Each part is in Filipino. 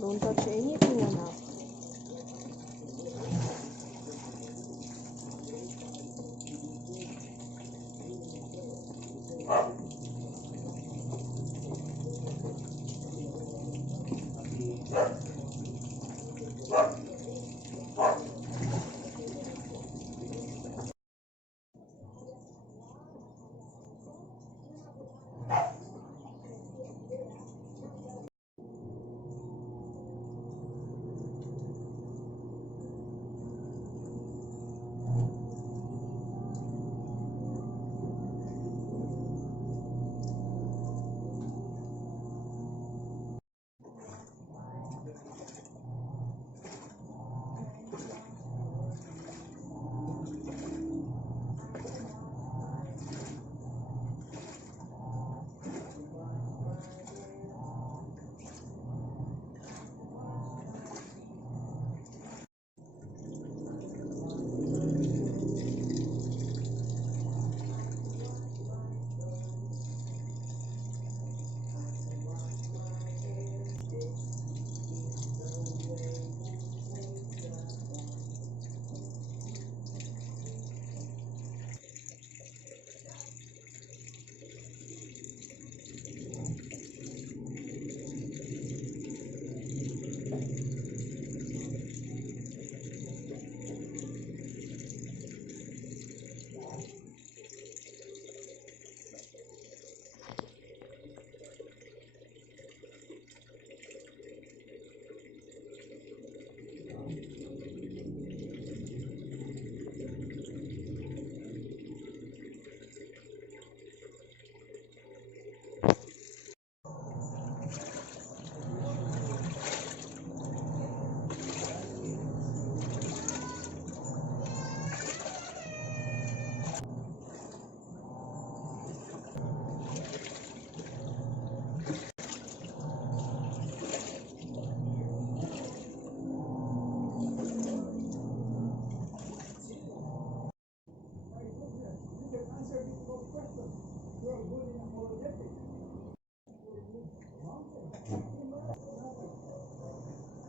Don't touch anything, anak.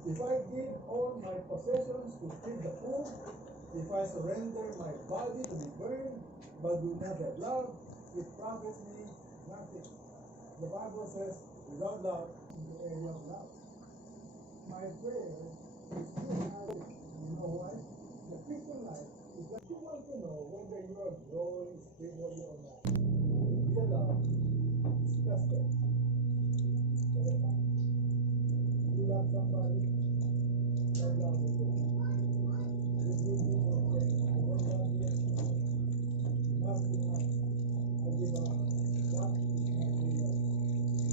If I give all my possessions to feed the poor, if I surrender my body to be burned, but do not have love, it profits me nothing. The Bible says, without love, in the area of love. My prayer is to have, you know why? The Christian life is that you want to know whether you are growing spiritually or not. Real love is tested. You love somebody, they love you too. You give me no things, I don't love you. Not enough. I give up. What is not real?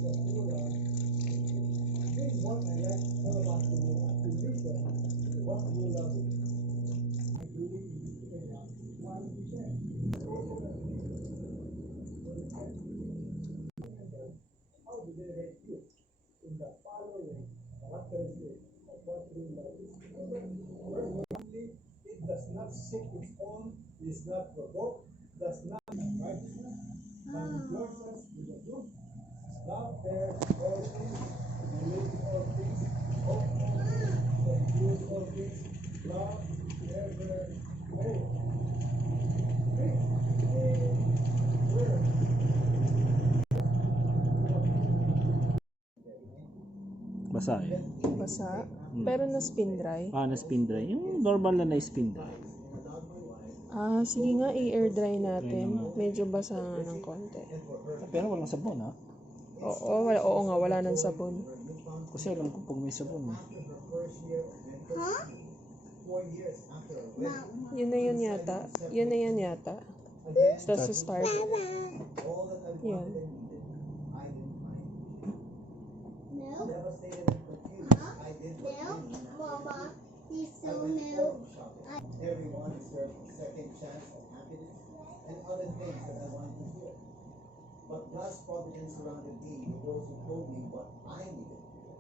The true love. This is what I like all about the world. To listen to what you love is. I believe in this area 1%. How do they rate you in the following characteristics of what true love is? Firstly, it does not seek its own, is not provoked, does not righteousness, but rejoices with the truth. Love bears all things, believes all things, hopes all things, endures all things. Love never fails. Basa eh. Basa. Pero na-spin dry. Na-spin dry. Yung normal na spin dry. Sige nga, i-air dry natin. Medyo basa nga ng konti. Pero walang sabon ha. Oo nga, wala nang sabon. Kasi alam ko pag may sabon. Yun na yan yata. Tapos start. Yan. Mama, he's so new. Everyone deserves a second chance at happiness and other things that I want to hear. But God's providence surrounded me with those who told me what I needed to hear.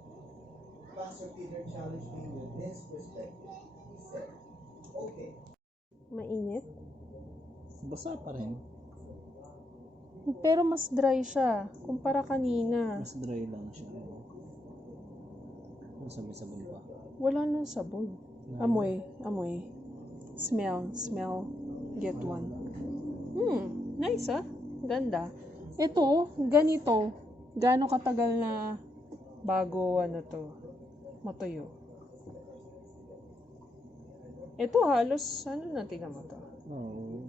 Pastor Peter challenged me with this perspective. He said, okay. Mainit? Basa pa rin. Pero mas dry siya kumpara kanina. Mas dry lang siya. May sabon pa. Wala nang sabon. Amoy. Smell. Get one. Nice ah. Ganda. Ito, ganito. Gaano katagal na bago matuyo. Ito halos, tingnan mo to. Oo.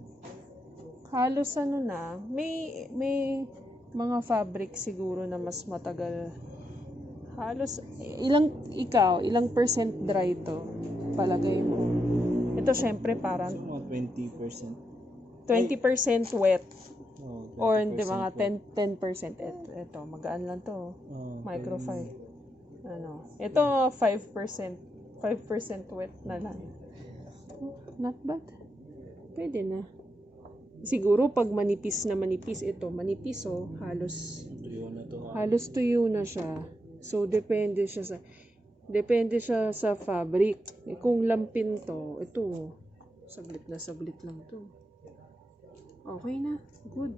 Halos may mga fabric siguro na mas matagal. Halos, ilang percent dry to? Palagay mo. Ito syempre parang So, mga 20%. 20% wet. Oh, Or hindi, mga 10%. Ito, magaan lang to. Oh, Microfiber. Ito 5%. 5% wet na lang. Not bad. Pwede na. Siguro pag manipis, ito manipis halos tuyo na to. halos tuyo na siya. So depende siya sa fabric. Kung lampin to, ito saglit lang to. Okay na. Good.